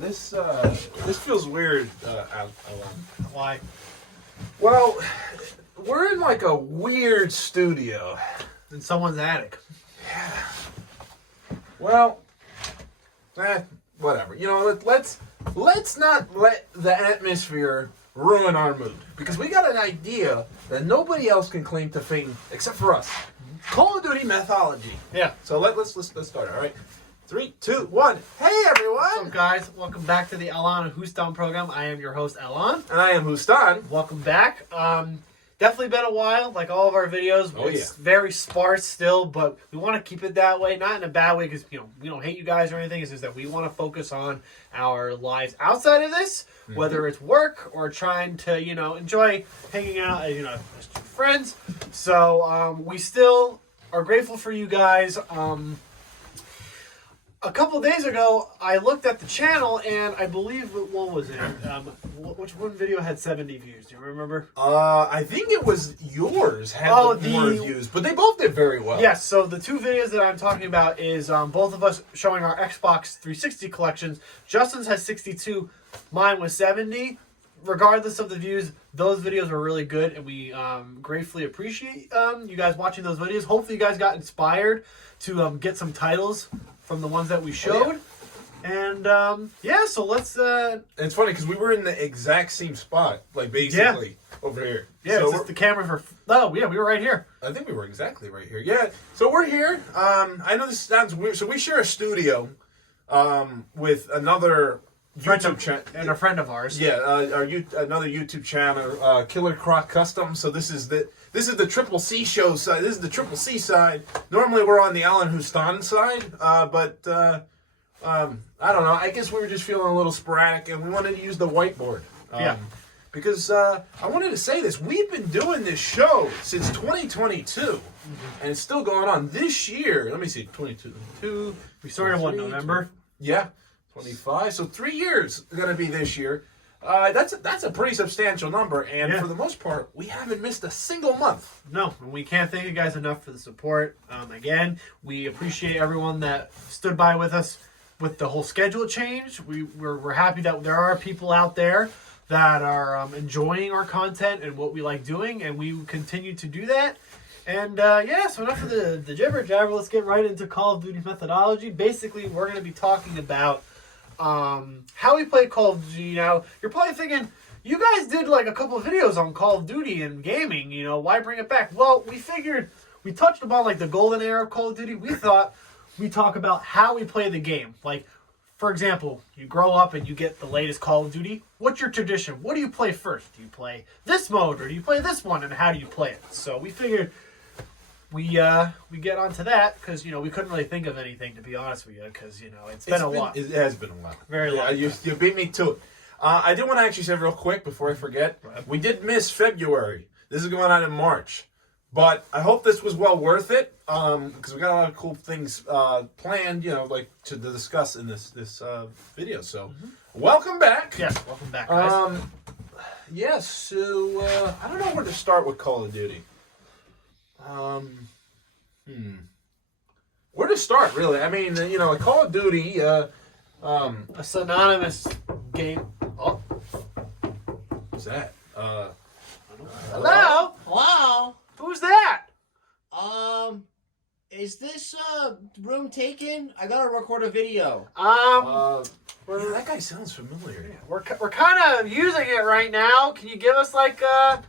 This feels weird, Alan. Why? Well, we're in like a weird studio. In someone's attic. Yeah. Well, whatever. You know, let's not let the atmosphere ruin our mood, because we got an idea that nobody else can claim to fame except for us. Call of Duty mythology. Yeah. So let's start. All right. 3, 2, 1. Hey everyone! What's up, guys? Welcome back to the Allan&HoostanProgram. I am your host, Allan. And I am Hoostan. Welcome back. Definitely been a while, like all of our videos. It's very sparse still, but we want to keep it that way. Not in a bad way, because we don't hate you guys or anything. It's just that we want to focus on our lives outside of this, whether it's work or trying to, enjoy hanging out, as friends. So we still are grateful for you guys. A couple days ago, I looked at the channel, and I believe, what was it? Which one video had 70 views? Do you remember? I think it was yours had the more views, but they both did very well. Yes, so the two videos that I'm talking about is both of us showing our Xbox 360 collections. Justin's has 62, mine was 70. Regardless of the views, those videos were really good, and we gratefully appreciate you guys watching those videos. Hopefully you guys got inspired to get some titles from the ones that we showed. And so let's it's funny because we were in the exact same spot, like basically over here. Yeah, so it's just the cameras were we were right here. I think we were exactly right here. Yeah, so we're here. I know this sounds weird. So we share a studio with another YouTube channel and a friend of ours. Yeah, another YouTube channel, CillerCrocCustoms. So this is the Triple C show side. This is the Triple C side. Normally we're on the Allan Hoostan side, but I don't know. I guess we were just feeling a little sporadic, and we wanted to use the whiteboard. Because I wanted to say this. We've been doing this show since 2022, and it's still going on this year. Let me see, 2022. We started in November? Yeah. 25, so 3 years going to be this year. That's a pretty substantial number, and for the most part, we haven't missed a single month. No, and we can't thank you guys enough for the support. Again, we appreciate everyone that stood by with us with the whole schedule change. We're happy that there are people out there that are enjoying our content and what we like doing, and we continue to do that. And so enough of the jibber jabber. Let's get right into Call of Duty methodology. Basically, we're going to be talking about how we play Call of Duty. Now, you're probably thinking, you guys did like a couple of videos on Call of Duty and gaming, why bring it back? Well, we figured we touched upon like the golden era of Call of Duty. We thought we'd talk about how we play the game. Like, for example, you grow up and you get the latest Call of Duty. What's your tradition? What do you play first? Do you play this mode or do you play this one, and how do you play it? So we figured we get onto that because we couldn't really think of anything, to be honest with you, because it's been a lot. It has been a lot. Very long. You beat me to it. I did want to actually say real quick before I forget. We did miss February. This is going on in March, but I hope this was well worth it because we got a lot of cool things planned. Like to discuss in this video. So welcome back. Yes, welcome back, guys. Yes. So I don't know where to start with Call of Duty. Where to start, really? I mean, Call of Duty, a synonymous game. Oh, what's that? Hello? Hello? Who's that? Is this room taken? I gotta record a video. That guy sounds familiar. Yeah, we're kind of using it right now. Can you give us like an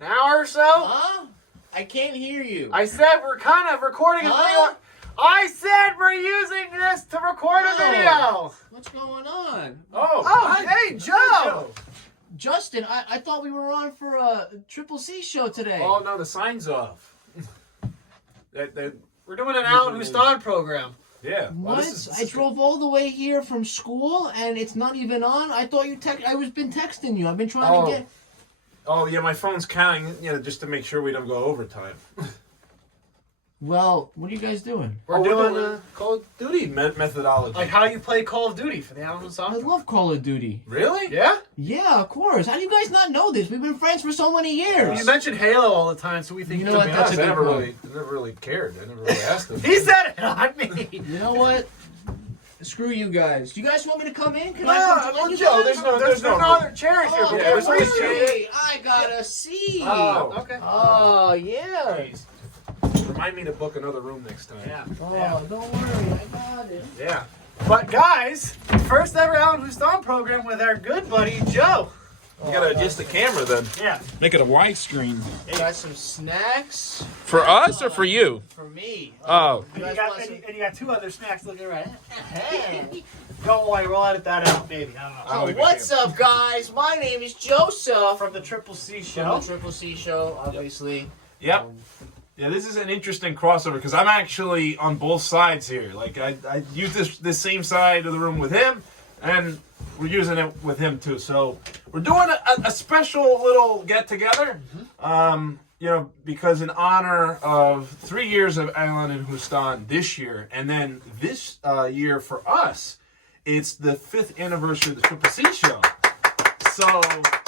hour or so? Huh? I can't hear you. I said we're kind of recording a video. I said we're using this to record a video. What's going on? Hey, Joe. Justin, I thought we were on for a Triple C show today. Oh, no, the sign's off. We're doing an Allan&HoostanProgram. Yeah. What? I drove all the way here from school and it's not even on? I thought I was been texting you. I've been trying to get... Oh, yeah, my phone's counting, just to make sure we don't go overtime. Well, what are you guys doing? We're doing Call of Duty methodology. like how you play Call of Duty for the Allan&HoostanProgram. I love Call of Duty. Really? Yeah? Yeah, of course. How do you guys not know this? We've been friends for so many years. You mentioned Halo all the time, so we think You know what, that's a I good never point. really cared. I never really asked him. He said it, not me. You know what? Screw you guys. Do you guys want me to come in? Can No, I come join you no, guys? there's no other chairs here. Oh, but Yeah, there's only really? I got a seat. Oh. Okay. Oh, yeah. Jeez. Remind me to book another room next time. Yeah. Oh, don't worry. I got it. Yeah. But guys, first ever Allan&HoostanProgram program with our good buddy Joe. You gotta adjust the camera then. Yeah. Make it a widescreen. Got some snacks For us or for you? for me. Oh. And You you, guys got, want and, some? you, and you got 2 other snacks looking right. Hey. Don't worry, we'll edit that out, maybe. I don't know. Oh, what's up, guys? My name is Joseph From the Triple C from show. the Triple C Show, obviously. Yep. Yeah, this is an interesting crossover because I'm actually on both sides here. Like I use this same side of the room with him, and we're using it with him too. So we're doing a special little get together. You know, because in honor of 3 years of Allan and Houston this year, and then this year for us, it's the 5th anniversary of the Triple C Show. So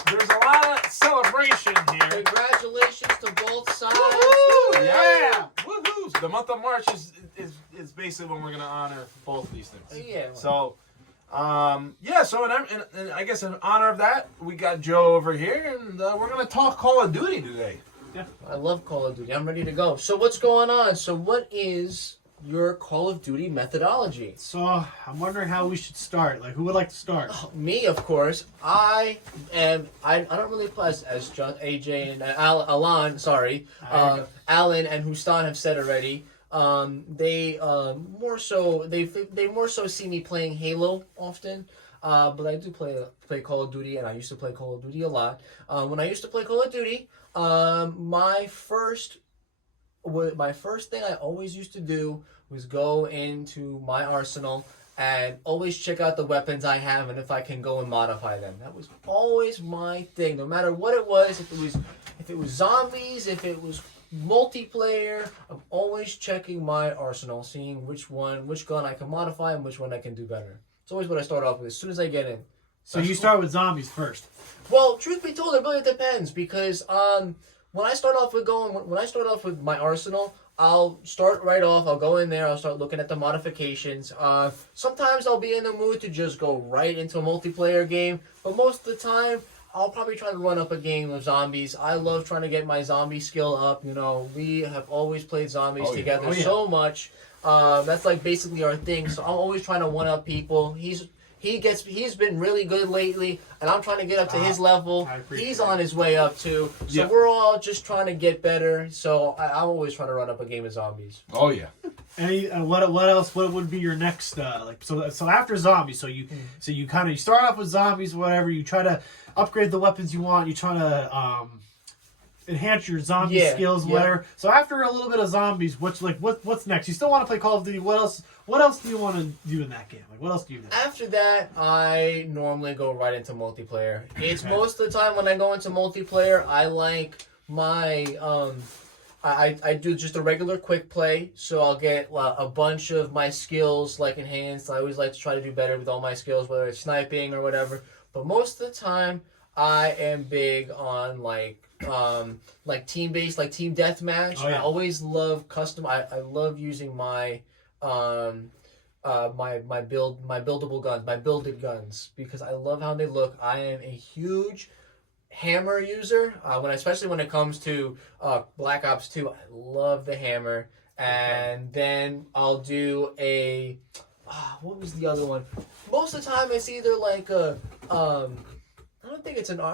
there's a lot of celebration here. Congratulations to both sides. Woohoo! Yeah! Woohoo! The month of March is basically when we're gonna honor both of these things. Yeah. So, yeah. So, and I guess in honor of that, we got Joe over here, and we're gonna talk Call of Duty today. I love Call of Duty. I'm ready to go. So what's going on? So what is your Call of Duty methodology? So I'm wondering how we should start. Like, who would like to start? Me, of course. I don't really play as John, AJ, and Allan. Sorry, Allan and Houston have said already. They more so see me playing Halo often. But I do play Call of Duty, and I used to play Call of Duty a lot. When I used to play Call of Duty, my first thing I always used to do was go into my arsenal and always check out the weapons I have and if I can go and modify them. That was always my thing, no matter what it was. If it was zombies, if it was multiplayer, I'm always checking my arsenal, seeing which gun I can modify and which one I can do better. It's always what I start off with as soon as I get in. So you start with zombies first. Well, truth be told, it really depends because when I start off with my arsenal, I'll start right off. I'll go in there. I'll start looking at the modifications. Sometimes I'll be in the mood to just go right into a multiplayer game, but most of the time I'll probably try to run up a game of zombies. I love trying to get my zombie skill up. You know, we have always played zombies together so much. That's like basically our thing. So I'm always trying to one up people. He's been really good lately, and I'm trying to get up to his level. He's on his way up too. So we're all just trying to get better. So I'm always trying to run up a game of zombies. Oh yeah. Any what else? What would be your next so after zombies? So you start off with zombies, whatever. You try to upgrade the weapons you want. You try to enhance your zombie skills, whatever. So after a little bit of zombies, what's next? You still want to play Call of Duty? What else do you want to do in that game? Like, what else do you do? After that, I normally go right into multiplayer. It's most of the time when I go into multiplayer, I like my I do just a regular quick play, so I'll get a bunch of my skills like enhanced. I always like to try to do better with all my skills, whether it's sniping or whatever. But most of the time, I am big on like team based, like team deathmatch. I always love custom. I love using my my buildable guns, my builded guns, because I love how they look. I am a huge hammer user, especially when it comes to Black Ops 2. I love the hammer. And then I'll do a what was the other one? Most of the time it's either like a I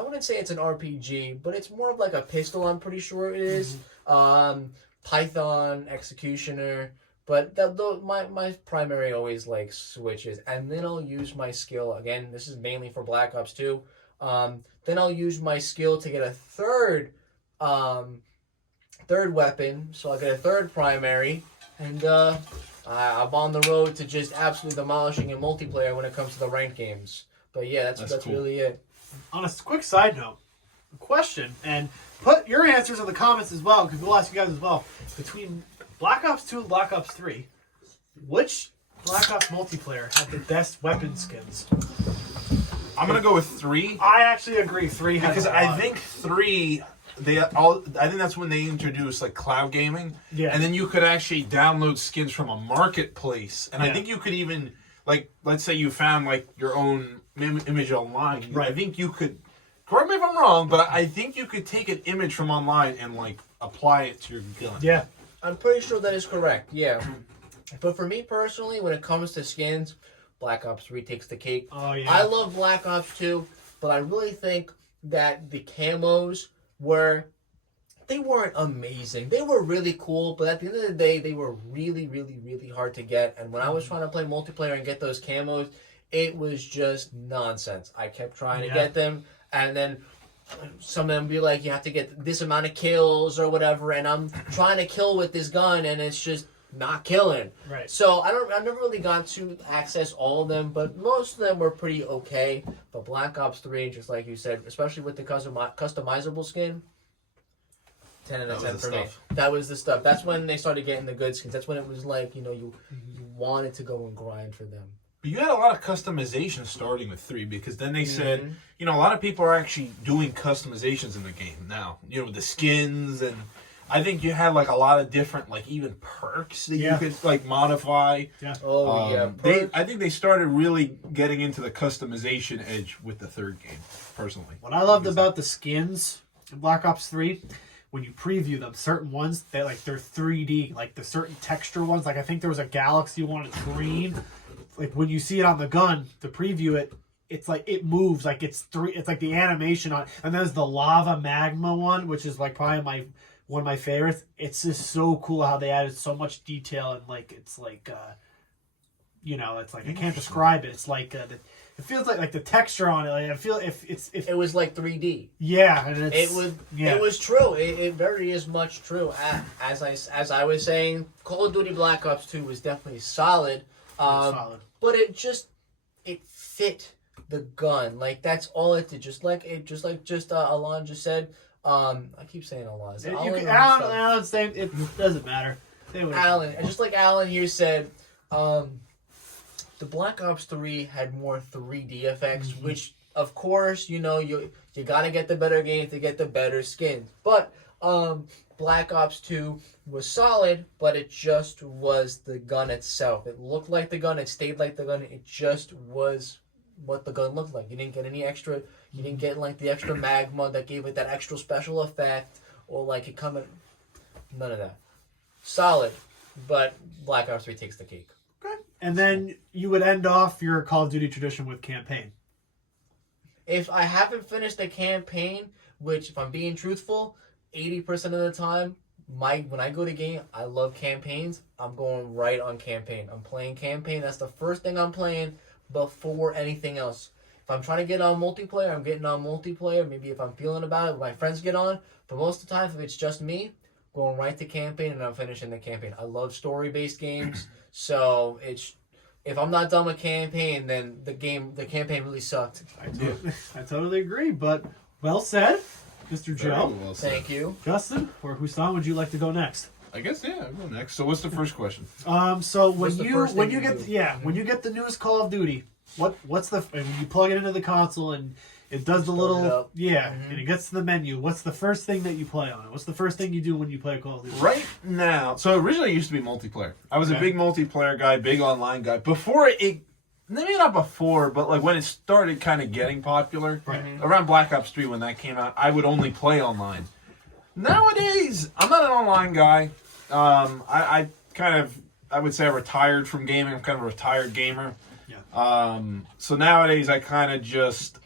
wouldn't say it's an RPG, but it's more of like a pistol, I'm pretty sure it is. Python, Executioner. But my primary always like switches. And then I'll use my skill. Again, this is mainly for Black Ops 2. Then I'll use my skill to get a third weapon. So I'll get a third primary. And I'm on the road to just absolutely demolishing in multiplayer when it comes to the ranked games. But yeah, that's cool. Really it. On a quick side note, question, and put your answers in the comments as well, because we'll ask you guys as well. Between Black Ops 2 and Black Ops 3, which Black Ops multiplayer had the best weapon skins? I'm gonna go with 3. I actually agree. 3 has because I think 3. I think that's when they introduced like cloud gaming. Yeah. And then you could actually download skins from a marketplace, and I think you could even like, let's say you found like your own image online. Right. I think you could. Correct me if I'm wrong, but I think you could take an image from online and like apply it to your gun. Yeah. I'm pretty sure that is correct. Yeah. But for me personally, when it comes to skins, Black Ops 3 takes the cake. Oh yeah. I love Black Ops 2, but I really think that the camos they weren't amazing. They were really cool, but at the end of the day, they were really, really, really hard to get. And when I was trying to play multiplayer and get those camos, it was just nonsense. I kept trying to get them, and then some of them be like, you have to get this amount of kills or whatever, and I'm trying to kill with this gun, and it's just not killing. Right. So I never really got to access all of them, but most of them were pretty okay. But Black Ops 3, just like you said, especially with the customizable skin, 10 out of 10 for me. That was the stuff. That's when they started getting the good skins. That's when it was like, you wanted to go and grind for them. But you had a lot of customization starting with 3 because then they said, a lot of people are actually doing customizations in the game now. With the skins, and I think you had like a lot of different, like even perks that you could like modify. Yeah. Oh yeah. I think they started really getting into the customization edge with the 3rd game, personally. What I loved about the skins in Black Ops 3, when you preview them, certain ones, they're 3D, like the certain texture ones. Like I think there was a Galaxy one, it's green. Like when you see it on the gun, to preview it, it's like it moves, like it's like the animation on. And there's the lava magma one, which is like probably one of my favorites. It's just so cool how they added so much detail, and like it's like it's like I can't describe it. It's like it feels like the texture on it. Like I feel if it was like 3D. Yeah, and it was true. It very is much true. As I was saying, Call of Duty Black Ops 2 was definitely solid. But it fit the gun. Like that's all it did. Just like Allan just said. I keep saying Allan. Allan, same. It doesn't matter. Allan, just like Allan here said, the Black Ops 3 had more 3D effects, which of course you gotta get the better game to get the better skins. But Black Ops 2 was solid, but it just was the gun itself. It looked like the gun. It stayed like the gun. It just was what the gun looked like. You didn't get any extra. You didn't get like the extra magma that gave it that extra special effect, or like it coming. None of that. Solid, but Black Ops 3 takes the cake. Okay. And then you would end off your Call of Duty tradition with campaign. If I haven't finished the campaign, which if I'm being truthful, 80% of the time, when I go to game, I love campaigns. I'm going right on campaign. I'm playing campaign. That's the first thing I'm playing before anything else. If I'm trying to get on multiplayer, I'm getting on multiplayer. Maybe if I'm feeling about it, my friends get on. But most of the time, if it's just me, going right to campaign and I'm finishing the campaign. I love story-based games, so if I'm not done with campaign, then the campaign really sucked. I totally agree. But well said, Mr. Joe. Well said. Thank you, Justin or Houston, would you like to go next? I guess I'll go next. So what's the first question? So when you get the newest Call of Duty, what's when you plug it into the console and it does the little and it gets to the menu, what's the first thing that you play on it? What's the first thing you do when you play Call of Duty? Right now, so originally it used to be multiplayer. I was a big multiplayer guy, big online guy. Before it, maybe not before, but like when it started kind of getting popular, around Black Ops 3 when that came out, I would only play online. Nowadays, I'm not an online guy. I would say I retired from gaming. I'm kind of a retired gamer. Yeah. So nowadays I kind of just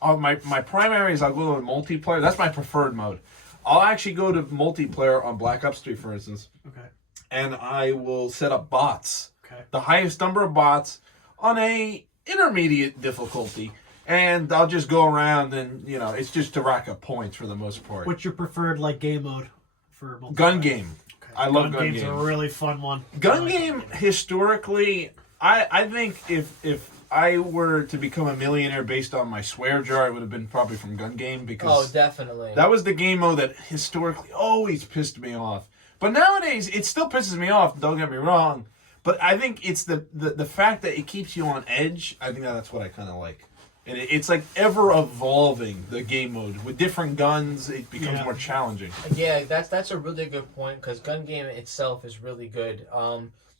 my primary is I'll go to multiplayer. That's my preferred mode. I'll actually go to multiplayer on Black Ops 3, for instance. Okay. And I will set up bots. Okay. The highest number of bots on a intermediate difficulty. And I'll just go around and, it's just to rack up points for the most part. What's your preferred game mode for multiplayer? Gun game. Okay. I love gun game. Game's a really fun one. Gun game, historically, I think if I were to become a millionaire based on my swear jar, it would have been probably from gun game because definitely. That was the game mode that historically always pissed me off. But nowadays, it still pisses me off, don't get me wrong. But I think it's the fact that it keeps you on edge. I think that's what I kind of like. And it's like ever evolving, the game mode. With different guns, it becomes more challenging. Yeah, that's a really good point because gun game itself is really good.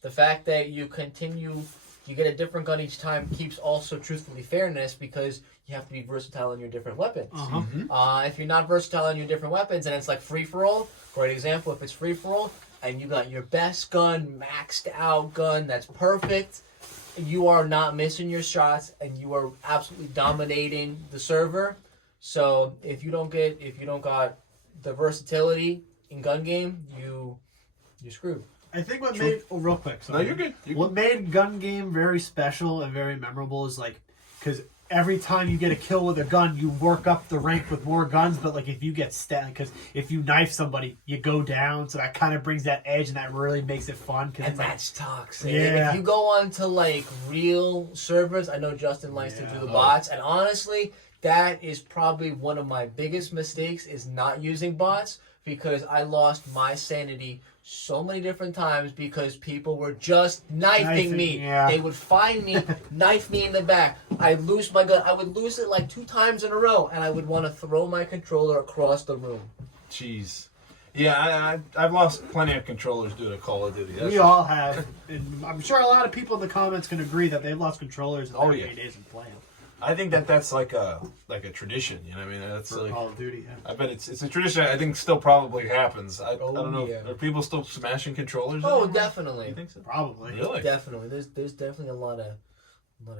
The fact that you continue you get a different gun each time keeps also truthfully fairness because you have to be versatile in your different weapons. If you're not versatile in your different weapons and it's like free-for-all, great example, if it's free-for-all and you got your best gun, maxed out gun that's perfect, you are not missing your shots and you are absolutely dominating the server. So if you don't got the versatility in gun game, you're screwed. I think what made real quick. No, you're good. What made gun game very special and very memorable is like because every time you get a kill with a gun, you work up the rank with more guns. But like if you get because if you knife somebody, you go down. So that kind of brings that edge and that really makes it fun. And that's toxic. Yeah. If you go on to like real servers, I know Justin likes to do the bots, and honestly, that is probably one of my biggest mistakes is not using bots because I lost my sanity so many different times because people were just knifing me. Yeah. They would find me, knife me in the back. I'd lose my gun. I would lose it like 2 times in a row, and I would want to throw my controller across the room. Jeez. Yeah, I've lost plenty of controllers due to Call of Duty. We all have. And I'm sure a lot of people in the comments can agree that they've lost controllers in 38 days in playing. I think that's like a tradition. You know what I mean? That's like Call of Duty. Yeah. I bet it's a tradition. I think still probably happens. I don't know. Yeah. Are people still smashing controllers? Oh, anymore? definitely. You think so? Probably. Really? Definitely. There's definitely a lot of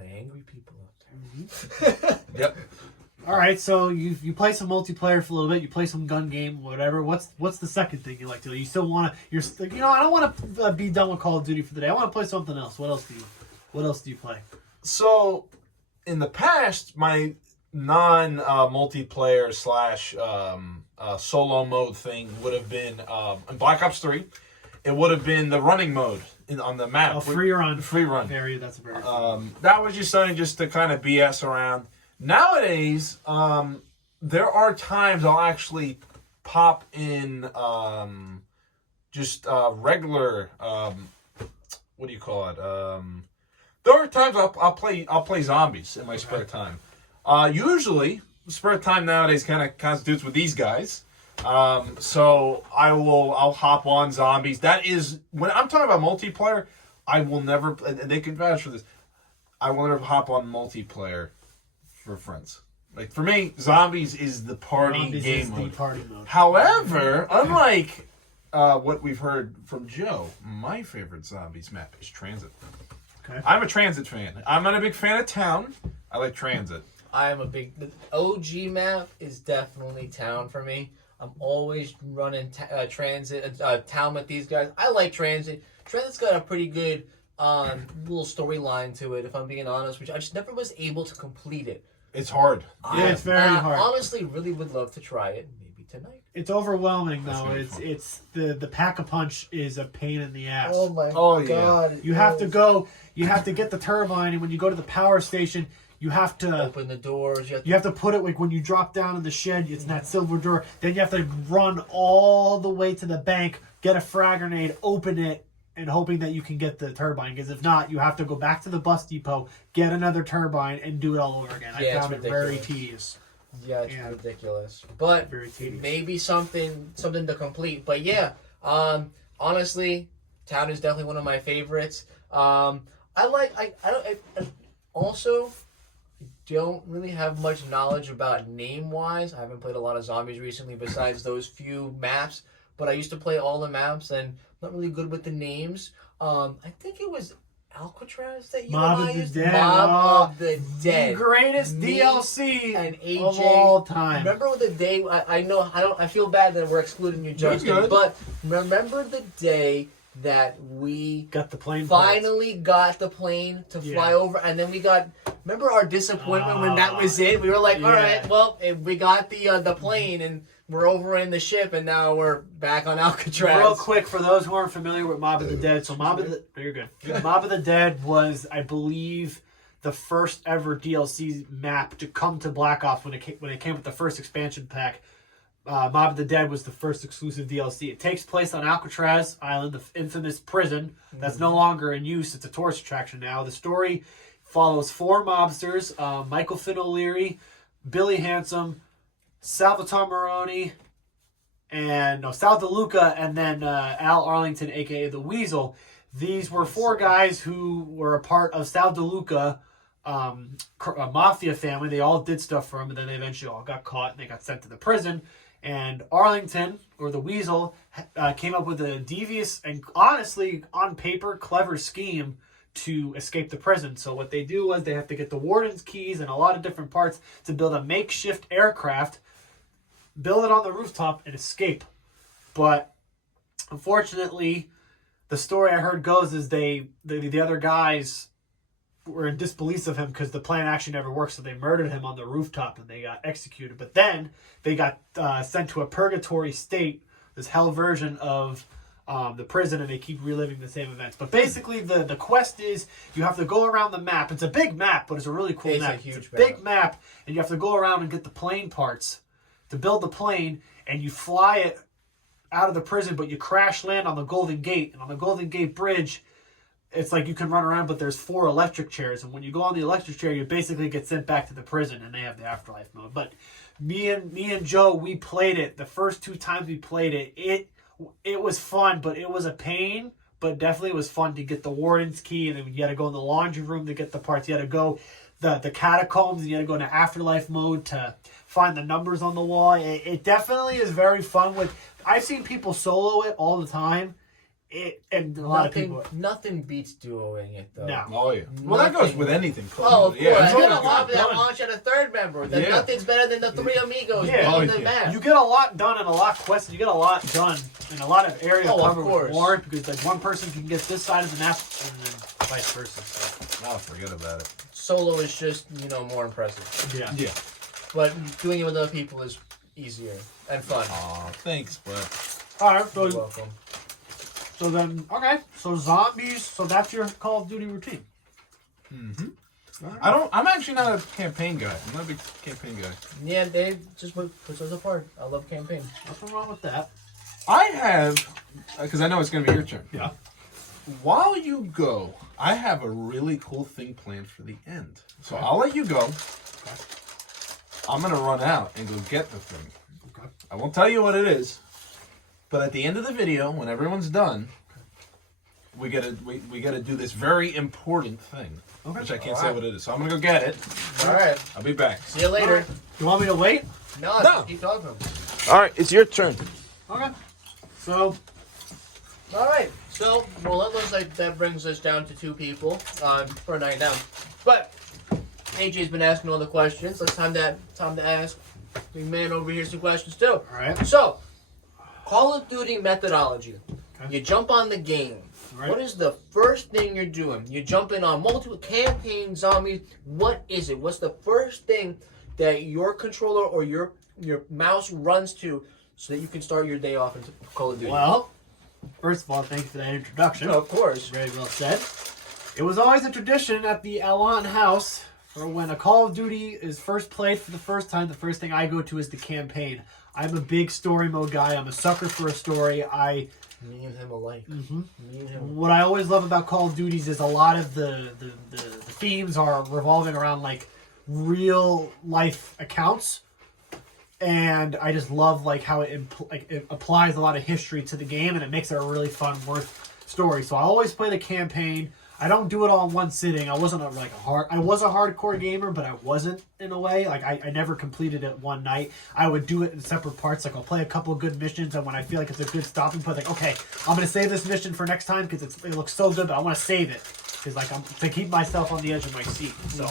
angry people out there. Yep. All right, so you play some multiplayer for a little bit. You play some gun game, whatever. What's the second thing you like to do? You still want to? I don't want to be done with Call of Duty for the day. I want to play something else. What else do you play? So, in the past, my non-multiplayer / solo mode thing would have been in Black Ops 3. It would have been the running mode on the map. Oh, free run. Free run. That's a very. That was just something just to kind of BS around. Nowadays, there are times I'll actually pop in just regular. What do you call it? There are times I'll play zombies in my spare time. Usually, spare time nowadays kind of constitutes with these guys. So I'll hop on zombies. That is when I'm talking about multiplayer. I will never. And they can vouch for this. I will never hop on multiplayer for friends. Like for me, zombies is the party game mode. However, unlike what we've heard from Joe, my favorite zombies map is Transit. Okay. I'm a Transit fan. I'm not a big fan of Town. I like Transit. I am the OG map is definitely Town for me. I'm always running Transit, Town with these guys. I like Transit. Transit's got a pretty good little storyline to it, if I'm being honest, which I just never was able to complete it. It's hard. Yeah, it's very hard. Honestly, really would love to try it. Maybe tonight. It's overwhelming though. It's the pack-a-punch is a pain in the ass. Oh my god! You have to go. You have to get the turbine, and when you go to the power station, you have to open the doors. You have to put it like when you drop down in the shed. It's in that silver door. Then you have to run all the way to the bank, get a frag grenade, open it, and hoping that you can get the turbine. Because if not, you have to go back to the bus depot, get another turbine, and do it all over again. I found it very tedious. Yeah, it's ridiculous. But maybe something to complete. But yeah, honestly, Town is definitely one of my favorites. I also don't really have much knowledge about name-wise. I haven't played a lot of zombies recently besides those few maps. But I used to play all the maps and not really good with the names. I think it was Alcatraz that you Mob of the Dead. Mob of the Dead. The greatest DLC and AJ of all time. Remember the day I feel bad that we're excluding you, Justin, but remember the day that we got the plane finally got the plane to fly over, and then remember our disappointment when that was it? We were like, all right, well, we got the plane and we're over in the ship, and now we're back on Alcatraz. Real quick, for those who aren't familiar with Mob of the Dead, so Mob of the Dead was, I believe, the first ever DLC map to come to Black Ops when it came with the first expansion pack. Mob of the Dead was the first exclusive DLC. It takes place on Alcatraz Island, the infamous prison that's no longer in use. It's a tourist attraction now. The story follows 4 mobsters: Michael Finn O'Leary, Billy Handsome, Salvatore Maroni, and Sal DeLuca, and then Al Arlington, aka the Weasel. These were 4 guys who were a part of Sal DeLuca, a mafia family. They all did stuff for him, and then they eventually all got caught and they got sent to the prison. And Arlington, or the Weasel, came up with a devious and honestly, on paper, clever scheme to escape the prison. So what they do was they have to get the warden's keys and a lot of different parts to build a makeshift aircraft, build it on the rooftop, and escape. But unfortunately, the story I heard goes is the other guys were in disbelief of him because the plan actually never worked, so they murdered him on the rooftop and they got executed. But then they got sent to a purgatory state, this hell version of the prison, and they keep reliving the same events. But basically, the quest is you have to go around the map. It's a big map, but it's a really cool map. It's a big map, and you have to go around and get the plane parts to build the plane, and you fly it out of the prison, but you crash land on the Golden Gate. And on the Golden Gate Bridge, it's like you can run around, but there's 4 electric chairs. And when you go on the electric chair, you basically get sent back to the prison, and they have the afterlife mode. But me and Joe, we played it. The first 2 times we played it, it was fun, but it was a pain. But definitely it was fun to get the warden's key, and then you had to go in the laundry room to get the parts. You had to go the catacombs, and you had to go into afterlife mode to find the numbers on the wall. It definitely is very fun. I've seen people solo it all the time. And a lot of people. Nothing beats duoing it though. No. Oh yeah. Well, that goes with anything. Oh, of course. Yeah, You get a lot of that launch at a 3rd member. Then Yeah. nothing's better than the 3 amigos Yeah. beating the map. You get a lot done and a lot quested. You get a lot done and a lot of area covered with war, because like one person can get this side of the map and then vice versa. So. Oh, forget about it. Solo is just more impressive. Yeah. Yeah. But doing it with other people is easier and fun. Aw, thanks, bud. All right. You're welcome. So then, okay. So zombies. So that's your Call of Duty routine. Mm-hmm. Right. I'm actually not a campaign guy. I'm not a big campaign guy. Yeah, they just puts us apart. I love campaign. Nothing wrong with that. I have, because I know it's going to be your turn. Yeah. While you go, I have a really cool thing planned for the end. So I'll let you go. Okay. I'm going to run out and go get the thing. Okay. I won't tell you what it is, but at the end of the video, when everyone's done, we gotta do this very important thing, which I can't say what it is. So I'm gonna go get it. All right. I'll be back. See you later. You want me to wait? No, No. keep talking. All right, it's your turn. Okay. So. All right. So, well, it looks like that brings us down to 2 people for a night down. But AJ's been asking all the questions. It's time to ask the man over here some questions too. All right. So, Call of Duty methodology. Okay. You jump on the game. Right. What is the first thing you're doing? You jump in on multiple campaign zombies. What is it? What's the first thing that your controller or your mouse runs to so that you can start your day off into Call of Duty? Well, first of all, thank you for that introduction. Of course. Very well said. It was always a tradition at the Allan house for when a Call of Duty is first played for the first time, the first thing I go to is the campaign. I'm a big story mode guy. I'm a sucker for a story. Me and him alike. Mm-hmm. Me and him. What I always love about Call of Duties is a lot of the themes are revolving around like real life accounts, and I just love like how it applies a lot of history to the game, and it makes it a really fun, worth story. So I always play the campaign. I don't do it all in one sitting. I was a hardcore gamer, but I wasn't in a way. Like I never completed it one night. I would do it in separate parts. Like I'll play a couple of good missions, and when I feel like it's a good stopping point, like okay, I'm gonna save this mission for next time because it looks so good, but I want to save it because like I'm to keep myself on the edge of my seat. So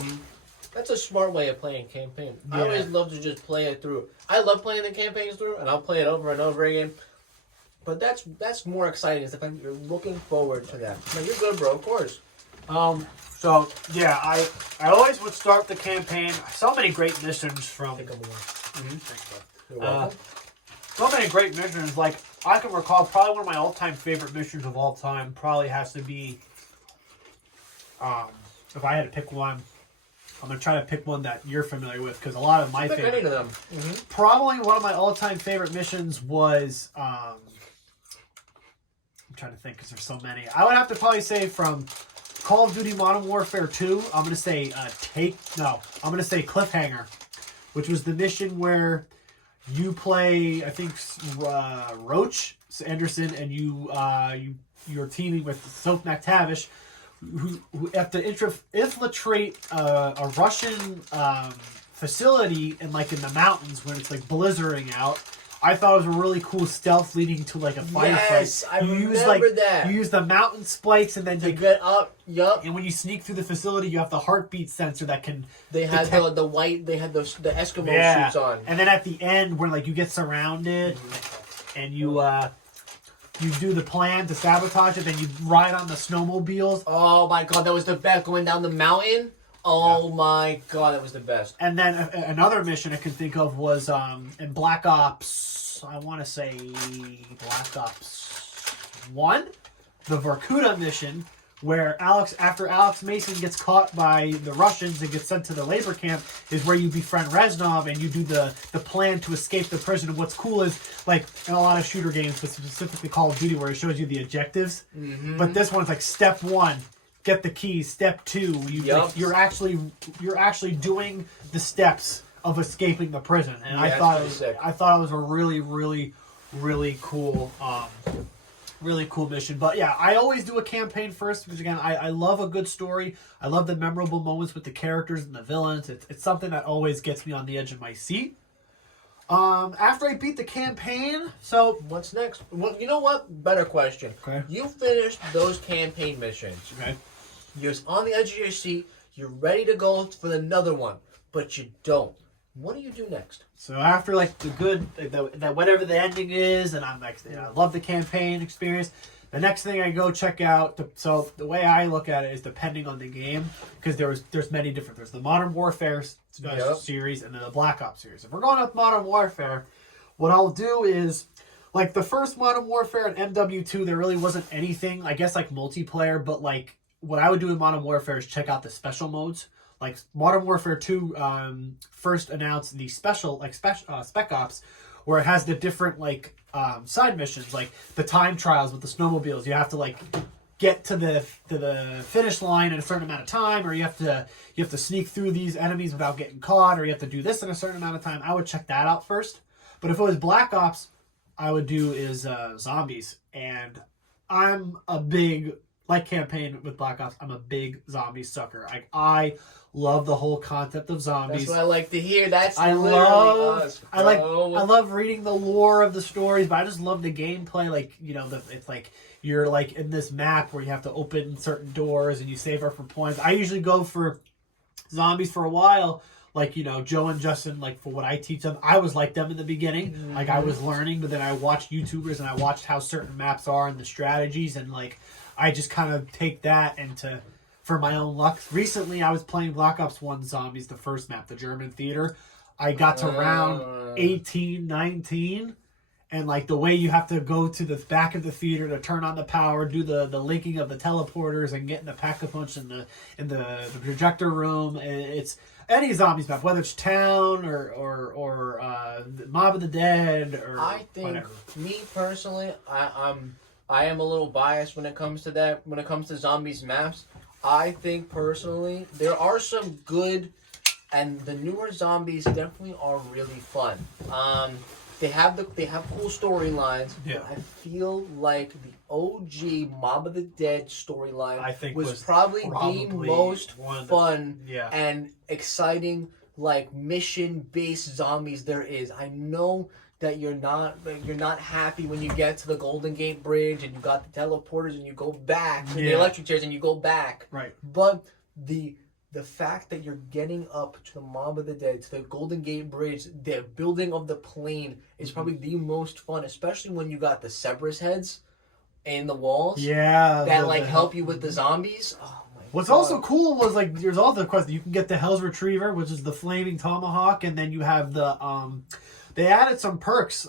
That's a smart way of playing campaign. I Yeah. always love to just play it through. I love playing the campaigns through, and I'll play it over and over again. But that's more exciting. It's the fact that you're looking forward to that. No, you're good, bro. Of course. So yeah, I always would start the campaign. So many great missions from. Think of one. You're Uh, welcome. So many great missions. Like I can recall, probably one of my all-time favorite missions of all time probably has to be. If I had to pick one, I'm gonna try to pick one that you're familiar with because a lot of my Pick any favorite. of them. Probably one of my all-time favorite missions was. I'm trying to think because there's so many. I would have to probably say from Call of Duty Modern Warfare 2. I'm gonna say I'm gonna say Cliffhanger, which was the mission where you play I think Roach Anderson and you you're teaming with Soap McTavish, who have to infiltrate a Russian facility in the mountains when it's blizzarding out. I thought it was a really cool stealth leading to a firefight. Yes, I remember that. You use the mountain spikes and then to get up. Yup. And when you sneak through the facility, you have the heartbeat sensor that can. They had the white. They had the Eskimo suits on. And then at the end, when you get surrounded, and you do the plan to sabotage it, then you ride on the snowmobiles. Oh my god, that was the best, going down the mountain. Oh my god, that was the best. And then another mission I can think of was in Black Ops, I want to say Black Ops 1, the Vorkuta mission, where after Alex Mason gets caught by the Russians and gets sent to the labor camp, is where you befriend Reznov and you do the plan to escape the prison. And what's cool is, in a lot of shooter games, but specifically Call of Duty, where it shows you the objectives. Mm-hmm. But this one's step 1. Get the keys. Step 2, you're actually doing the steps of escaping the prison, and I thought it was a really, really, really cool, mission. But yeah, I always do a campaign first because again, I love a good story. I love the memorable moments with the characters and the villains. It's something that always gets me on the edge of my seat. After I beat the campaign, so what's next? Well, you know what? Better question. Okay. You finished those campaign missions. Okay. You're on the edge of your seat. You're ready to go for another one, but you don't. What do you do next? So after the whatever the ending is, and I love the campaign experience. The next thing I go check out. So the way I look at it is depending on the game, because there's many different. There's the Modern Warfare series and then the Black Ops series. If we're going with Modern Warfare, what I'll do is the first Modern Warfare and MW2. There really wasn't anything, I guess, multiplayer, but what I would do in Modern Warfare is check out the special modes. Modern Warfare 2 first announced the special, Spec Ops, where it has the different, side missions, the time trials with the snowmobiles. You have to, get to the finish line in a certain amount of time, or you have to sneak through these enemies without getting caught, or you have to do this in a certain amount of time. I would check that out first. But if it was Black Ops, I would do is zombies. And I'm a big... campaign with Black Ops, I'm a big zombie sucker. I love the whole concept of zombies. That's what I like to hear. I love reading the lore of the stories, but I just love the gameplay. It's you're in this map where you have to open certain doors and you save up for points. I usually go for zombies for a while. Joe and Justin, for what I teach them, I was like them in the beginning. Mm-hmm. I was learning, but then I watched YouTubers and I watched how certain maps are and the strategies, and I just kind of take that for my own luck. Recently, I was playing Black Ops 1 Zombies, the first map, the German theater. I got to round 18, 19, and the way you have to go to the back of the theater to turn on the power, do the linking of the teleporters, and get in the pack-a-punch in the projector room. And it's any Zombies map, whether it's Town or Mob of the Dead or I think, whatever. Me personally, I am a little biased when it comes to that. When it comes to Zombies maps, I think personally there are some good, and the newer Zombies definitely are really fun. They have cool storylines. Yeah. I feel like the OG Mob of the Dead storyline was probably the most fun and exciting mission-based zombies there is. I know that you're not happy when you get to the Golden Gate Bridge and you got the teleporters and you go back to the electric chairs and you go back. Right. But the fact that you're getting up to the Mob of the Dead, to the Golden Gate Bridge, the building of the plane is probably the most fun, especially when you got the Cerberus heads in the walls. Yeah. That help you with the zombies. Oh my What's God. also cool was there's all the quests. You can get the Hell's Retriever, which is the flaming tomahawk, and then you have the they added some perks.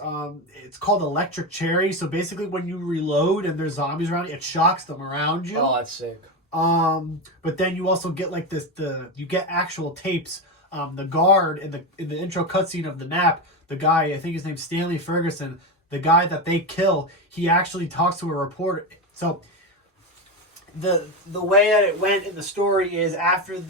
It's called Electric Cherry. So basically, when you reload and there's zombies around you, it shocks them around you. Oh, that's sick. But then you also get you get actual tapes. The guard in the intro cutscene of the map, the guy, I think his name's Stanley Ferguson, the guy that they kill, he actually talks to a reporter. So the way that it went in the story is after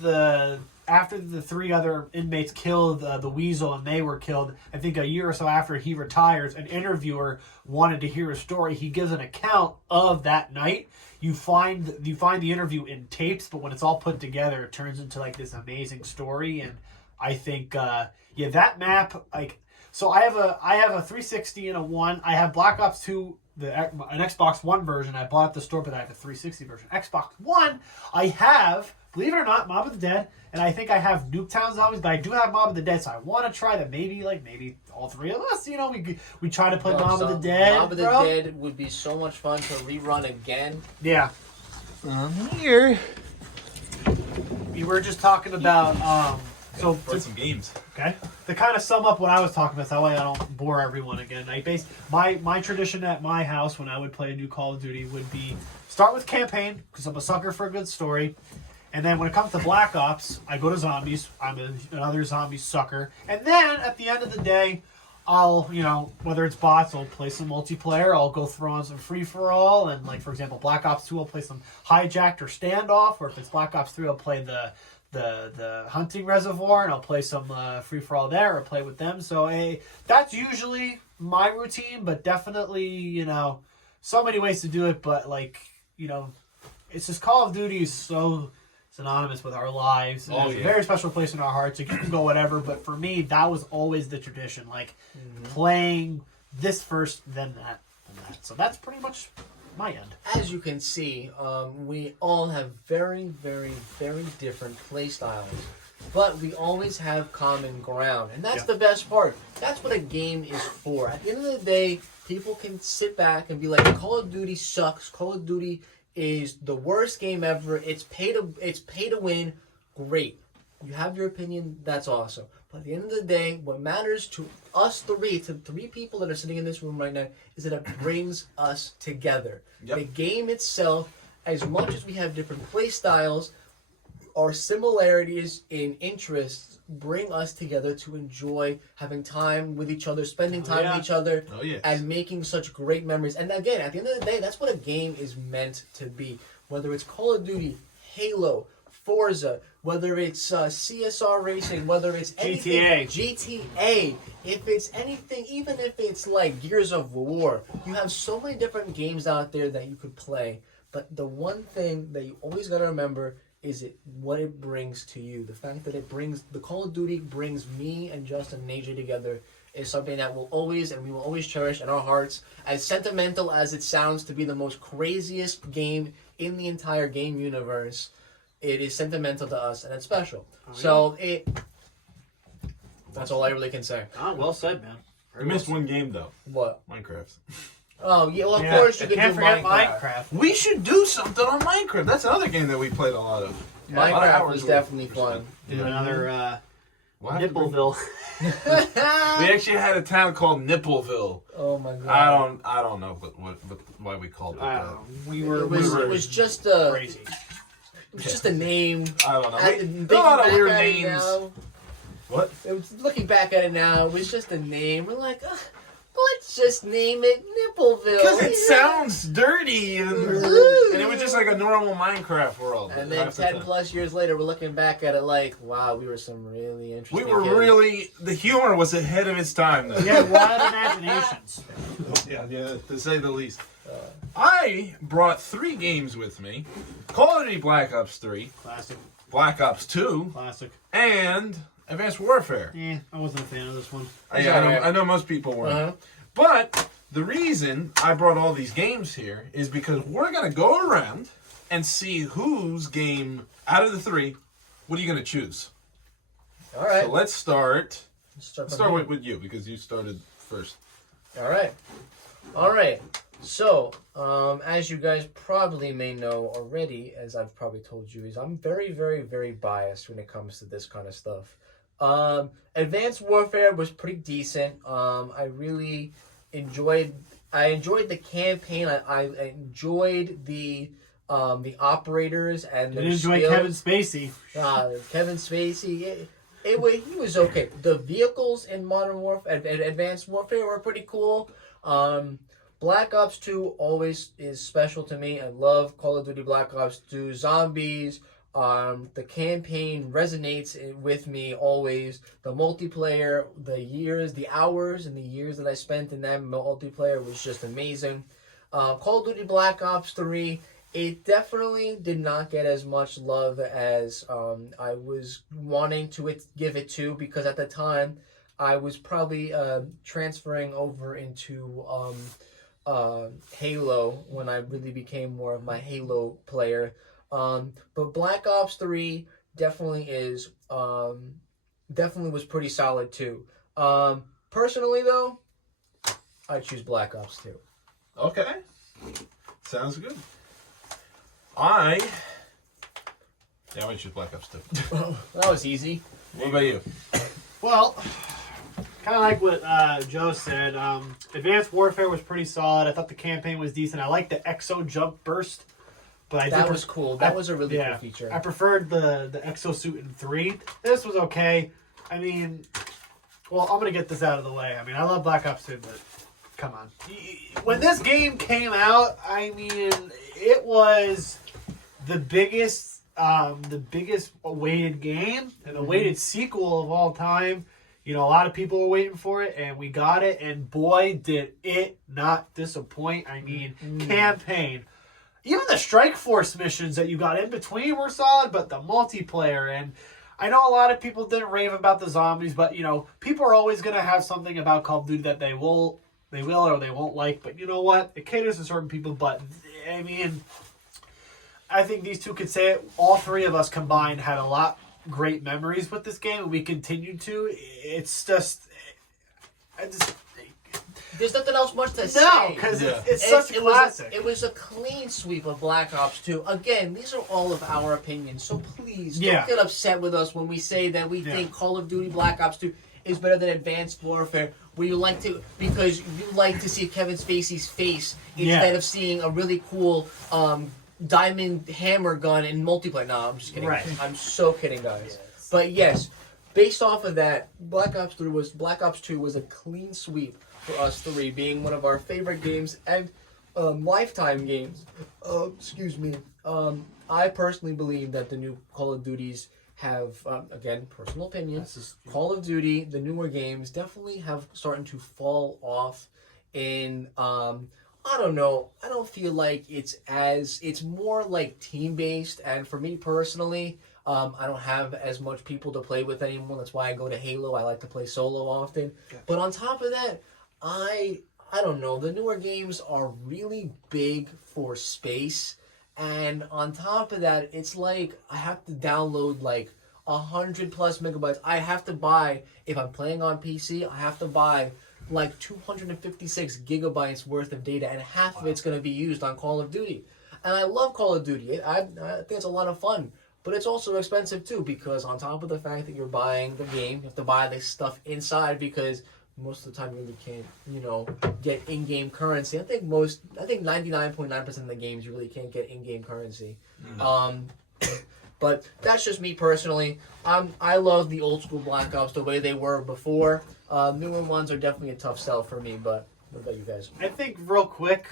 after the 3 other inmates killed the Weasel and they were killed, I think a year or so after he retires, an interviewer wanted to hear his story. He gives an account of that night. You find the interview in tapes, but when it's all put together, it turns into like this amazing story. And I think, that map, like, so I have a 360 and a 1. I have Black Ops 2, an Xbox One version. I bought at the store, but I have a 360 version. Xbox One, I have, believe it or not, Mob of the Dead, and I think I have Nuketown Zombies, but I do have Mob of the Dead, so I want to try that. Maybe all 3 of us, we try to play Mob of the Dead. Mob of the Dead would be so much fun to rerun again. Yeah. Here. We were just talking about so play some games. Okay. To kind of sum up what I was talking about, that way I don't bore everyone again. My tradition at my house when I would play a new Call of Duty would be start with campaign, because I'm a sucker for a good story. And then when it comes to Black Ops, I go to zombies. I'm another zombie sucker. And then at the end of the day, I'll, whether it's bots, I'll play some multiplayer. I'll go throw on some free-for-all. And like, for example, Black Ops 2, I'll play some hijacked or standoff. Or if it's Black Ops 3, I'll play the hunting reservoir, and I'll play some free-for-all there or play with them. So that's usually my routine, but definitely, so many ways to do it. But like, it's just Call of Duty is so synonymous with our lives. And it's a very special place in our hearts. Like, you can go whatever, but for me, that was always the tradition. Like, playing this first, then that, and that. So that's pretty much my end. As you can see, we all have very, very, very different play styles, but we always have common ground, and that's the best part. That's what a game is for. At the end of the day, people can sit back and be like, Call of Duty sucks. Call of Duty is the worst game ever. It's pay to win. Great. You have your opinion. That's awesome. But at the end of the day, what matters to us three, to 3 people that are sitting in this room right now, is that it brings us together. The game itself, as much as we have different play styles, our similarities in interests bring us together to enjoy having time with each other, spending time with each other, and making such great memories. And again, at the end of the day, that's what a game is meant to be. Whether it's Call of Duty, Halo, Forza, whether it's CSR racing, whether it's anything, GTA, if it's anything, even if it's like Gears of War, you have so many different games out there that you could play. But the one thing that you always got to remember is what it brings to you. The fact that the Call of Duty brings me and Justin and AJ together is something that we will always cherish in our hearts. As sentimental as it sounds to be the most craziest game in the entire game universe, it is sentimental to us, and it's special. That's all I really can say. Oh, well said, man. We missed one game, though. What? Minecraft. Oh, yeah, well, of course you could do Minecraft. We should do something on Minecraft. That's another game that we played a lot of. Minecraft was definitely fun. Do another Nippleville. We actually had a town called Nippleville. Oh my god. I don't know why we called it that. It was just crazy. It was just a name. I don't know. A lot of weird names. What? Looking back at it now, it was just a name. We're like, let's just name it Nippleville. Because it sounds dirty. And it was just like a normal Minecraft world. And then 10 plus years later, we're looking back at it like, wow, we were some really interesting kids. The humor was ahead of its time, though. Yeah, wild imaginations. Yeah, to say the least. I brought 3 games with me. Call of Duty Black Ops 3. Classic. Black Ops 2. Classic. And Advanced Warfare. I wasn't a fan of this one. I know most people weren't. But the reason I brought all these games here is because we're going to go around and see whose game, out of the 3, what are you going to choose? All right. So let's start. Let's start with you, because you started first. All right. So, as you guys probably may know already, as I've probably told you, is I'm very, very, very biased when it comes to this kind of stuff. Advanced Warfare was pretty decent. I really enjoyed the campaign. I enjoyed the operators and their skills. Enjoy Kevin Spacey. Kevin Spacey. He was okay. The vehicles in Modern Warfare, Advanced Warfare were pretty cool. Black Ops 2 always is special to me. I love Call of Duty Black Ops 2. Zombies The campaign resonates with me always. The multiplayer, the hours and the years that I spent in that multiplayer was just amazing. Call of Duty Black Ops 3, it definitely did not get as much love as I was wanting to give it to, because at the time I was probably transferring over into Halo when I really became more of my Halo player. But Black Ops 3 definitely definitely was pretty solid too. Personally though, I choose Black Ops 2. Okay. Sounds good. I would choose Black Ops 2. That was easy. What about you? Well, kind of like what Joe said. Advanced Warfare was pretty solid. I thought the campaign was decent. I liked the Exo jump burst. But that was cool. That was a really cool feature. I preferred the exosuit in 3. This was okay. I mean, well, I'm going to get this out of the way. I mean, I love Black Ops 2, but come on. When this game came out, I mean, it was the biggest awaited game and awaited sequel of all time. You know, a lot of people were waiting for it, and we got it, and boy, did it not disappoint. I mean, campaign. Even the Strike Force missions that you got in between were solid, but the multiplayer, and I know a lot of people didn't rave about the zombies, but, you know, people are always going to have something about Call of Duty that they will or they won't like, but you know what? It caters to certain people, but, I mean, I think these two could say it. All three of us combined had a lot great memories with this game, and we continue to. It's just... There's nothing else much to say. No, because it's such a classic. It was a clean sweep of Black Ops 2. Again, these are all of our opinions, so please don't get upset with us when we say that we think Call of Duty Black Ops 2 is better than Advanced Warfare, because you like to see Kevin Spacey's face instead of seeing a really cool diamond hammer gun in multiplayer. No, I'm just kidding. Right. I'm so kidding, guys. But yes, based off of that, Black Ops 2 was a clean sweep for us three, being one of our favorite games and lifetime games. Excuse me. I personally believe that the new Call of Duties have, again, personal opinion, Call of Duty, the newer games, definitely have starting to fall off in, I don't know, I don't feel like it's more like team-based, and for me personally, I don't have as much people to play with anymore. That's why I go to Halo. I like to play solo often. Yeah. But on top of that, I don't know, the newer games are really big for space. And on top of that, it's like I have to download like 100 plus megabytes. I have to buy, if I'm playing on PC, I have to buy like 256 gigabytes worth of data, and half of it's going to be used on Call of Duty. And I love Call of Duty. I think it's a lot of fun. But it's also expensive too, because on top of the fact that you're buying the game, you have to buy the stuff inside, because most of the time you really can't, get in-game currency. I think 99.9% of the games you really can't get in-game currency. But that's just me personally. I love the old school Black Ops the way they were before. Newer ones are definitely a tough sell for me, but what about you guys? I think real quick,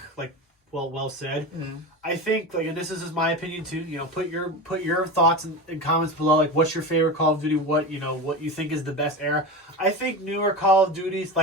well said. Mm-hmm. I think, and this is my opinion too. Put your thoughts and comments below. Like, what's your favorite Call of Duty? What you think is the best era? I think newer Call of Duties,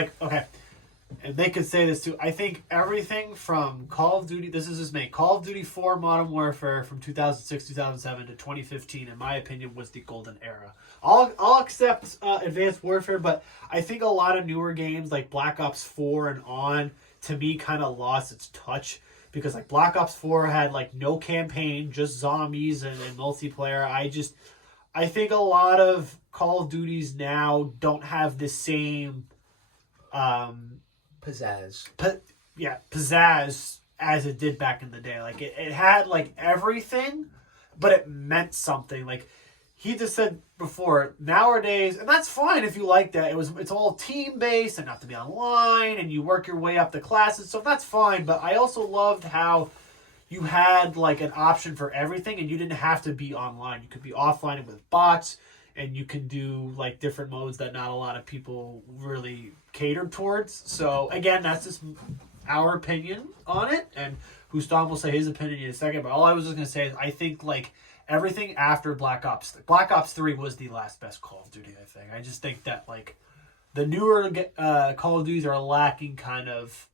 and they could say this too. I think everything from Call of Duty. This is just me. Call of Duty 4 Modern Warfare from 2006, 2007 to 2015, in my opinion, was the golden era. I'll accept Advanced Warfare, but I think a lot of newer games like Black Ops 4 and on, to me, kind of lost its touch. Because Black Ops 4 had no campaign, just zombies and multiplayer. I think a lot of Call of Duties now don't have the same pizzazz. Pizzazz as it did back in the day. It had everything, but it meant something. He just said before, nowadays, and that's fine if you like that. It's all team based and have to be online, and you work your way up the classes, so that's fine. But I also loved how you had an option for everything, and you didn't have to be online. You could be offline with bots, and you can do different modes that not a lot of people really catered towards. So again, that's just our opinion on it, and Houston will say his opinion in a second. But all I was just gonna say is I think everything after Black Ops 3 was the last best Call of Duty, I think. I just think that, like, the newer Call of Duties are lacking kind of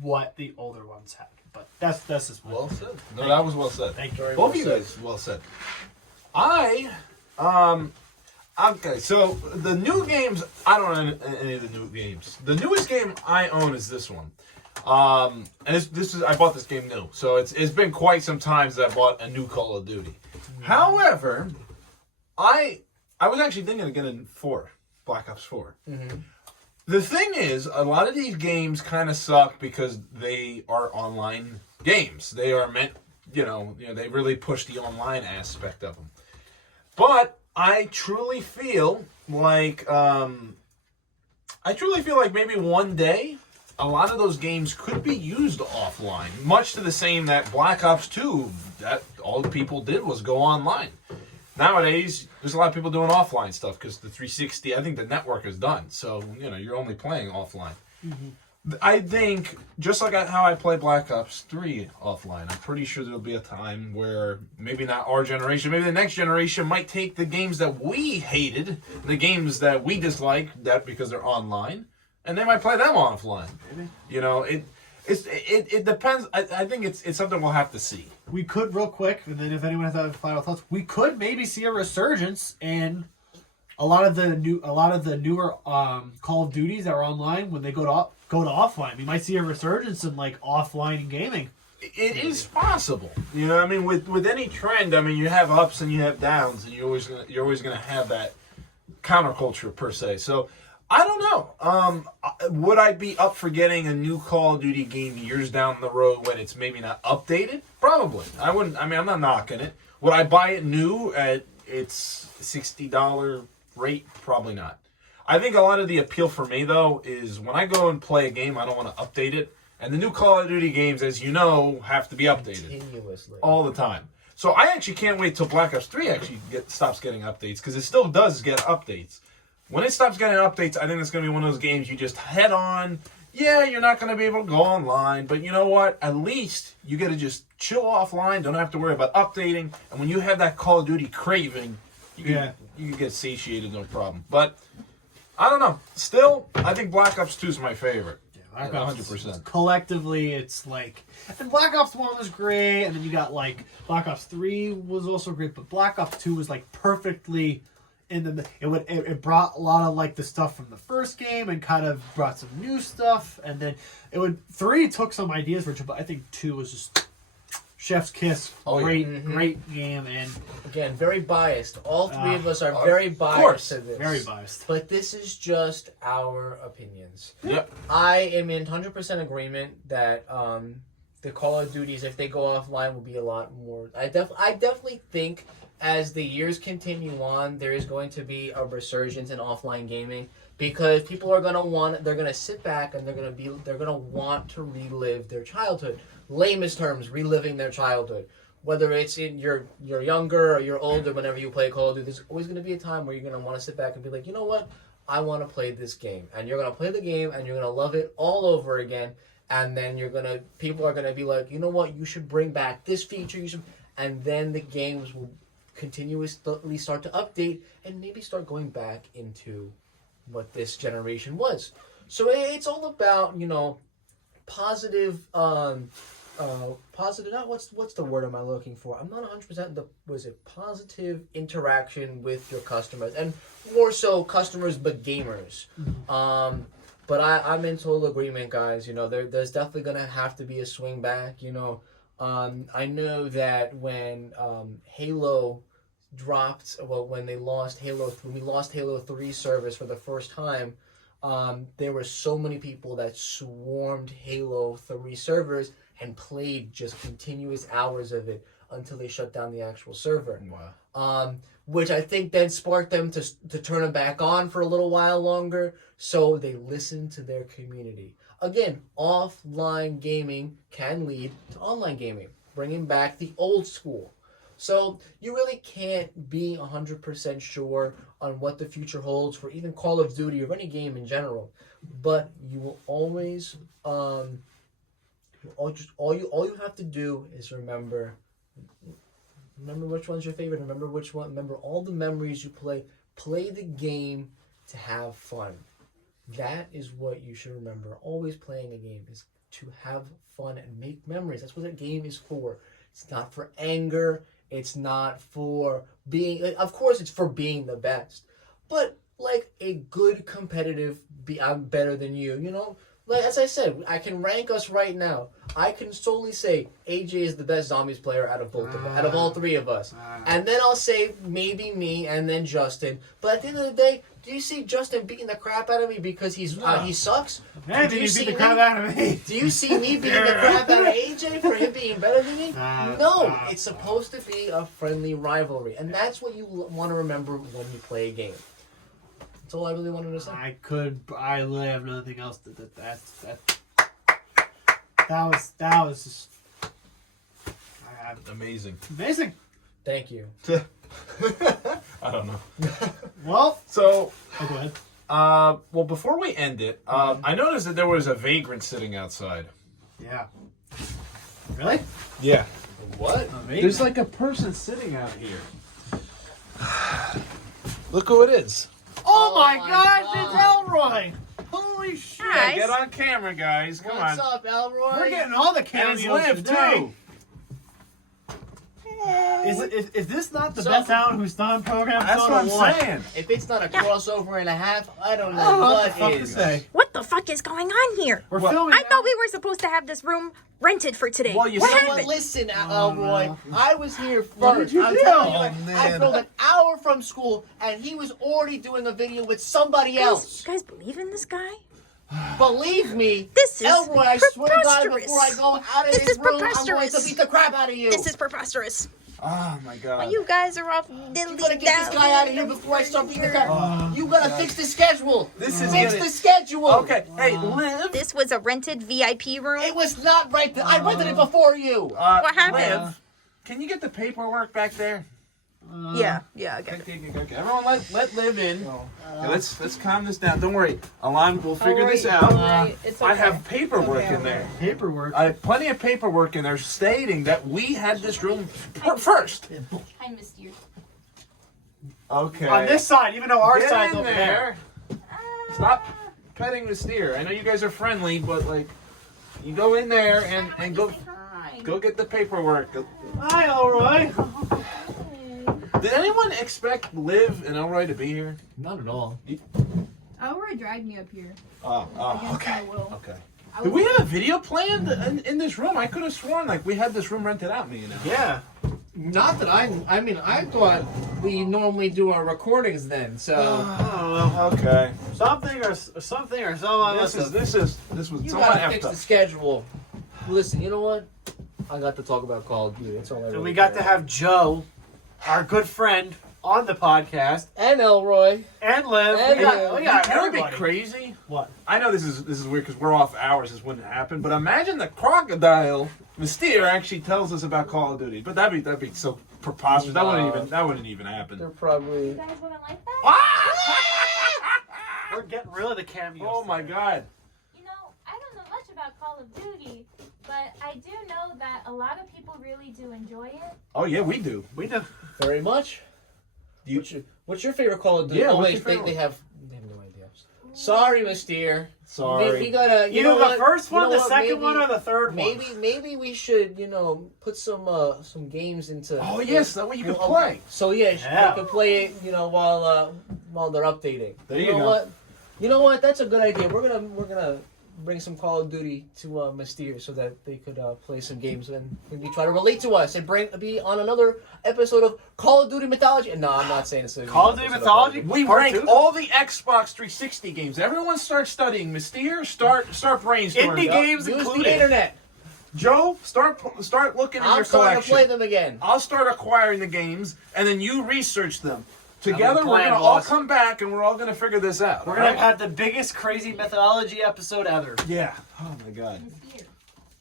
what the older ones had. But that's just Well said. No, that was well said. Thank you. Both of you guys, well said. Okay, so the new games, I don't own any of the new games. The newest game I own is this one. And I bought this game new. So it's been quite some time since I bought a new Call of Duty. However, I was actually thinking of getting Black Ops 4. Mm-hmm. The thing is, a lot of these games kind of suck because they are online games. They are meant, they really push the online aspect of them. But I truly feel like maybe one day a lot of those games could be used offline, much to the same that Black Ops 2, that all the people did was go online. Nowadays, there's a lot of people doing offline stuff because the 360, I think the network is done. So, you're only playing offline. Mm-hmm. I think, just like how I play Black Ops 3 offline, I'm pretty sure there'll be a time where maybe not our generation, maybe the next generation might take the games that we hated, the games that we disliked, that because they're online, and they might play them offline. Maybe. It depends. I think it's something we'll have to see. We could, real quick, and then if anyone has other final thoughts, we could maybe see a resurgence in a lot of the newer Call of Duties that are online when they go to offline. We might see a resurgence in like offline gaming. It is possible. With any trend, you have ups and you have downs, and you're always gonna have that counterculture per se. So I don't know. Would I be up for getting a new Call of Duty game years down the road when it's maybe not updated? Probably. I wouldn't. I'm not knocking it. Would I buy it new at its $60 rate? Probably not. I think a lot of the appeal for me, though, is when I go and play a game, I don't want to update it. And the new Call of Duty games, as you know, have to be updated. Continuously. All the time. So I actually can't wait till Black Ops 3 actually stops getting updates, because it still does get updates. When it stops getting updates, I think it's going to be one of those games you just head on. Yeah, you're not going to be able to go online, but you know what? At least you get to just chill offline, don't have to worry about updating, and when you have that Call of Duty craving, you can get satiated, no problem. But I don't know. Still, I think Black Ops 2 is my favorite. Yeah, Black Ops 100%. Collectively, it's like, and Black Ops 1 was great, and then you got like Black Ops 3 was also great, but Black Ops 2 was like perfectly it brought a lot of like the stuff from the first game and kind of brought some new stuff, and then 3 took some ideas for it, but I think 2 was just chef's kiss. Great game, and again, very biased. All three of us are very biased to this. Very biased. But this is just our opinions. Yep. I am in 100% agreement that the Call of Duties, if they go offline, will be a lot more. I definitely think as the years continue on, there is going to be a resurgence in offline gaming, because people are they're gonna sit back and they're gonna want to relive their childhood. Lamest terms, reliving their childhood. Whether it's in you're younger or you're older, whenever you play Call of Duty, there's always gonna be a time where you're gonna want to sit back and be like, you know what? I want to play this game, and you're gonna play the game and you're gonna love it all over again. And then people are gonna be like, you know what? You should bring back this feature. And then the games will continuously start to update and maybe start going back into what this generation was. So it's all about, positive, positive, not what's the word am I looking for? I'm not 100% positive interaction with your customers, and more so customers but gamers. But I'm in total agreement, guys. There's definitely gonna have to be a swing back. I know that when Halo dropped, when we lost Halo 3 service for the first time, there were so many people that swarmed Halo 3 servers and played just continuous hours of it until they shut down the actual server. Wow. Which I think then sparked them to turn it back on for a little while longer, so they listened to their community. Again, offline gaming can lead to online gaming, bringing back the old school. So you really can't be 100% sure on what the future holds for even Call of Duty or any game in general. But you will always, all you have to do is remember, Remember which one's your favorite. Remember which one. Remember all the memories you play. Play the game to have fun. That is what you should remember. Always playing a game is to have fun and make memories. That's what a game is for. It's not for anger. It's not for being... Of course, it's for being the best. But, like, a good competitive... I'm better than you, you know? Like, as I said, I can rank us right now. I can solely say AJ is the best zombies player out of both of us, out of all three of us. And then I'll say maybe me and then Justin. But at the end of the day, do you see Justin beating the crap out of me because he sucks? Man, Do did you you beat see the crap out of me? Do you see me beating the crap out of AJ for him being better than me? No, it's supposed to be a friendly rivalry. And that's what you want to remember when you play a game. That's all I really wanted to say. I really have nothing else. That was just Amazing. amazing. Thank you. I don't know. Well, So, go ahead. well, before we end it, I noticed that there was a vagrant sitting outside. Yeah. Really? Yeah. What? There's like a person sitting out here. Look who it is. Oh my my gosh, God. it's Elroy! Holy shit! Yeah, get on camera, guys. Come What's on. up, Elroy? We're getting all the And cameos it's Liv, today. too. Is this not the So- best Allan&HoostanProgram program? That's what I'm saying. If it's not a crossover and a half, I don't know I don't know what what the fuck to is. say. What the fuck is going on here? We're Well, filming. I thought we were supposed to have this room rented for today. Well, you what said- Well, happened? listen, Elroy. I was here first. What did you I'm do? telling you, Oh, I man. drove an hour from school, and he was already doing a video with somebody else. You guys believe in this guy? Believe me, This is Elroy, I swear to God, preposterous. before I go out of This this is room, I'm going to preposterous. beat the crap out of you. This is preposterous. Oh, my God. Well, you guys are off You diddly gotta get this guy out of here before I start beating the crap. You gotta fix the schedule. This is fix getting- the schedule. Okay, hey, Liv. This was a rented VIP room. It was not right. I rented it before you. What happened? Liv, can you get the paperwork back there? yeah, I got it. Okay. Everyone, let Liv in. Okay, let's calm this down. Don't worry, Allan, we'll figure this out. I have paperwork in there. Paperwork. I have plenty of paperwork in there stating that we had this room first. I missed you. Okay. On this side, even though our Get side's in over there. Stop petting the steer. I know you guys are friendly, but like, you go in there and go get the paperwork. Hi, Elroy. Did anyone expect Liv and Elroy to be here? Not at all. Elroy dragged me up here. Oh, Against okay. my will. Okay. I Did was- we have a video planned in this room? I could have sworn like we had this room rented out, me and Elroy. Yeah. Not that I mean, I thought we normally do our recordings then. So Okay. Something or someone. This was you someone gotta effed fix up. the schedule. Listen, you know what? I got to talk about Call of Duty. That's all I. And really we got care to have Joe, our good friend, on the podcast, and Elroy. and Liv. And we got Liv. we You got know what'd be everybody. crazy? What? I know this is weird because we're off hours. This wouldn't happen. But imagine the crocodile, the steer, actually tells us about Call of Duty. But that'd be so preposterous. That wouldn't even They're happen. probably. You guys wouldn't like that? We're getting rid of the cameos. Oh my God. You know, I don't know much about Call of Duty, but I do know that a lot of people really do enjoy it. Oh yeah, we do. We know. Very much. What's your favorite Call of Duty? Yeah, oh what's wait, your favorite they have no idea. Sorry, Mister. Sorry. We gotta. You Either know the what? first You one, know the what? second Maybe- one, or the third one. Maybe we should put some games into. Oh yes, that way you can Well, play. So yeah, Yeah. we can play it. while they're updating. There you go. What? You know what? That's a good idea. We're gonna bring some Call of Duty to Mystere so that they could play some games and maybe try to relate to us and be on another episode of Call of Duty Mythology. And no, I'm not saying it's a Call of Duty episode Mythology? We Part rank two? all the Xbox 360 games. Everyone start studying. Mystere, start brainstorming. Indie games Use included. the internet. Joe, start looking in I'm your starting to collection. play them again. I'll start acquiring the games, and then you research them. Together, I'm we're playing, gonna all boss. come back, and we're all gonna figure this out. We're gonna have the biggest crazy mythology episode ever. Yeah. Oh my God. It's here.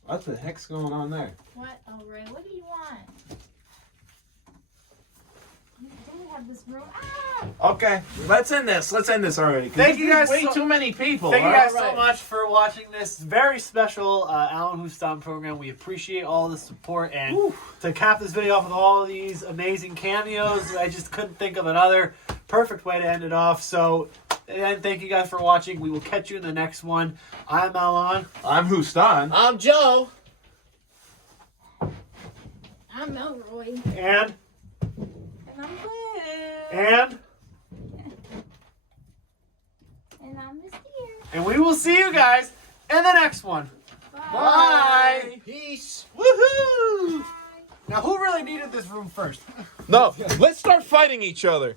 What the heck's going on there? What, Elroy? What do you want? You didn't have have this room. Ah! Okay, let's end this. Let's end this already. 'cause Thank this you is guys Way so- too many people. Thank you all guys right? so much for watching this very special Allan&HoostanProgram program. We appreciate all the support, and to cap this video off with all these amazing cameos, I just couldn't think of another perfect way to end it off. So, and thank you guys for watching. We will catch you in the next one. I'm Allan. I'm Houston. I'm Joe. I'm Elroy. And And I'm blue. and And I'm Miss Deer. and we will see you guys in the next one. Bye. Peace. Woohoo! Now, who really needed this room first? No, let's start fighting each other.